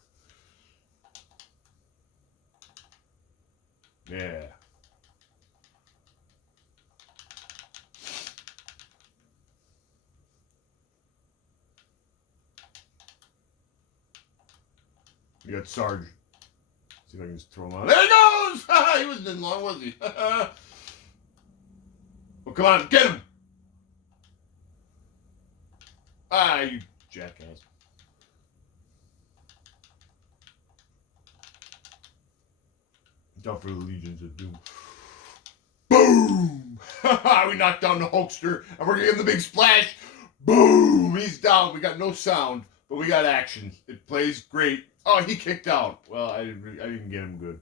Yeah. We got Sarge. See if I can just throw him out. There he goes! He wasn't in long, was he? Well, come on, get him! Ah, you jackass. Down for the Legions of Doom. Boom! We knocked down the Hulkster, and we're gonna give him the big splash. Boom! He's down. We got no sound, but we got action. It plays great. Oh, he kicked out. Well, I didn't get him good.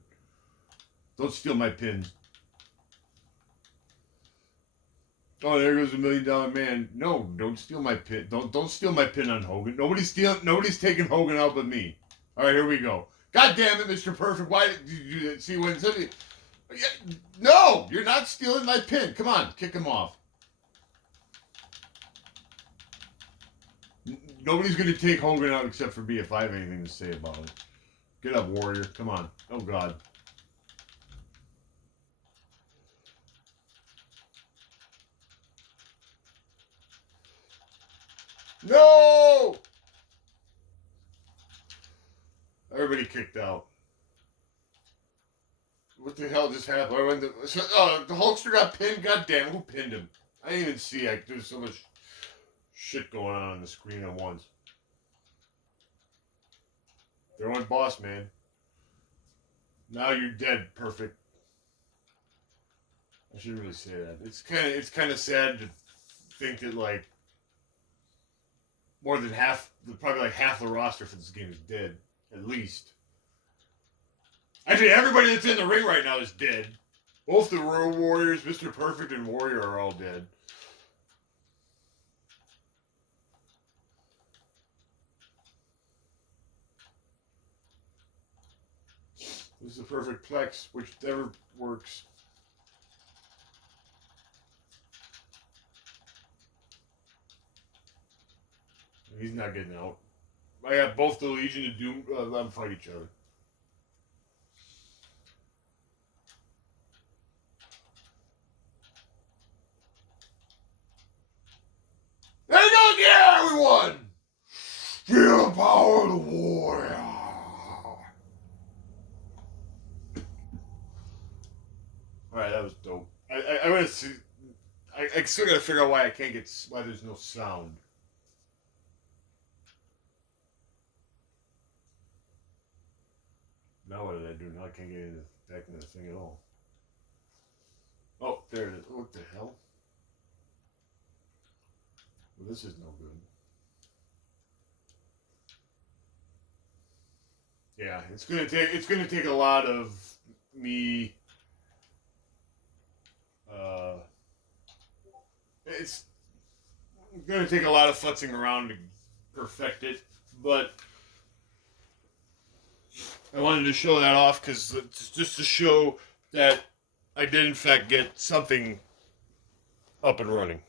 Don't steal my pins. Oh, there goes $1 Million Man. No, don't steal my pin. Don't steal my pin on Hogan. Nobody's taking Hogan out but me. All right, here we go. God damn it, Mr. Perfect. Why did you do that? See, when somebody... No, you're not stealing my pin. Come on, kick him off. Nobody's going to take Hogan out except for me if I have anything to say about it. Get up, Warrior. Come on. Oh, God. No! Everybody kicked out. What the hell just happened? The Hulkster got pinned? God damn, who pinned him? I didn't even see. There's so much shit going on the screen at once. There went Boss Man. Now you're dead, Perfect. I shouldn't really say that. It's kind of sad to think that like more than half, probably like half the roster for this game is dead, at least. Actually, everybody that's in the ring right now is dead. Both the Road Warriors, Mr. Perfect, and Warrior are all dead. This is the perfect plex, whichever works. He's not getting out. I got both the Legion of Doom. Let them fight each other. There you go! Yeah, we won! Feel the power of the warrior. Alright, that was dope. I want to see. I still gotta figure out why I can't get. Why there's no sound. Now what did I do? Now I can't get back into the thing at all. Oh, there it is. What the hell? Well, this is no good. Yeah, it's gonna take a lot of me. It's gonna take a lot of futzing around to perfect it, but I wanted to show that off because it's just to show that I did in fact get something up and running.